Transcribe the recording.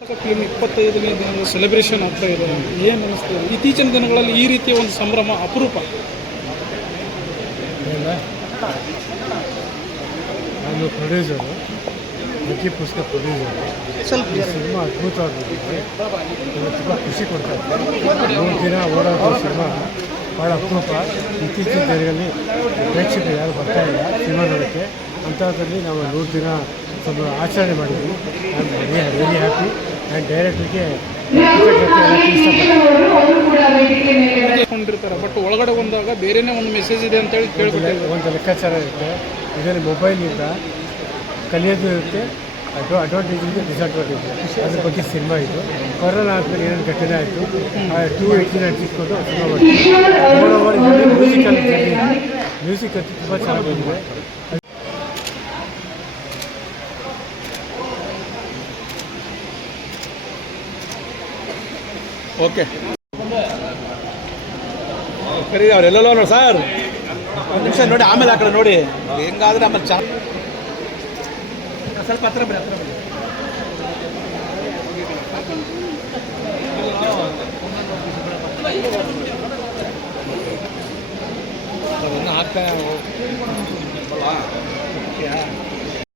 Film 25ನೇ ದಿನದ celebration ಆಗ್ತಾ ಇದೆ. ಏನು ಅನಿಸ್ತದೆ ಇತ್ತೀಚಿನ ದಿನಗಳಲ್ಲಿ ಈ ರೀತಿಯ ಒಂದು ಸಂಭ್ರಮ ಅಪರೂಪ? ನಾನು ಪ್ರೊಡ್ಯೂಸರು, ಮಕ್ಕಿ ಪುಸ್ತಕ ಪ್ರೊಡ್ಯೂಸರು. ಸ್ವಲ್ಪ ಸಿನಿಮಾ ಅದ್ಭುತವಾಗಿದೆ, ತುಂಬ ಖುಷಿ ಕೊಡ್ತಾ ಇದೆ. 3 ದಿನ ಓಡಾಡೋ ಸಿನಿಮಾ ಭಾಳ ಅಪರೂಪ. ಇತ್ತೀಚಿನ ದಿನಗಳಲ್ಲಿ ಪ್ರೇಕ್ಷಕರು ಯಾರು ಬರ್ತಾ ಇಲ್ಲ ಸಿನಿಮಾ ನೋಡೋಕ್ಕೆ. ಅಂಥದ್ರಲ್ಲಿ ನಾವು 100 ದಿನ ಸ್ವಲ್ಪ ಆಚರಣೆ ಮಾಡಿದ್ವಿ. I am very happy. And ಡೈರೆಕ್ಟ್ರಿಗೆ ಕೊಂಡಿರ್ತಾರೆ, ಬಟ್ ಒಳಗಡೆ ಬಂದಾಗ ಬೇರೆನೇ ಒಂದು ಮೆಸೇಜ್ ಇದೆ ಅಂತೇಳಿ ಕೇಳ್ಬಿಟ್ಟು ಒಂದು ಲೆಕ್ಕಾಚಾರ ಇರುತ್ತೆ. ಇದರಲ್ಲಿ ಮೊಬೈಲಿಂದ ಕಲಿಯೋದು ಇರುತ್ತೆ, ಅಡ್ವಾಂಟೇಜ್ ಇದೆ, ಡಿಸ್ಅಡ್ವಾಂಟೇಜ್ ಇದೆ. ಅದ್ರ ಬಗ್ಗೆ ಸಿನಿಮಾ ಇದು. ಕೊರೋನಾ ಆದಮೇಲೆ ಏನೇನು ಘಟನೆ ಆಯಿತು, 2 ಹಚ್ಚಿಕೊಂಡು ಸಿನಿಮಾ ಮಾಡಿದ್ವಿ. ಮ್ಯೂಸಿಕ್ ಅಂತೂ ತುಂಬ ಚೆನ್ನಾಗಿದೆ. ಓಕೆ ಕರೀ ಅವರೆಲ್ಲೋ ನೋಡಿ ಸರ್, ಒಂದು ನಿಮಿಷ ನೋಡಿ, ಆಮೇಲೆ ಆ ಕಡೆ ನೋಡಿ ಹೆಂಗಾದ್ರೆ ಆಮೇಲೆ ಸ್ವಲ್ಪ ಹತ್ರ ಬನ್ನಿ, ಹತ್ರ ಬನ್ನಿ. ಆಗ್ತಾ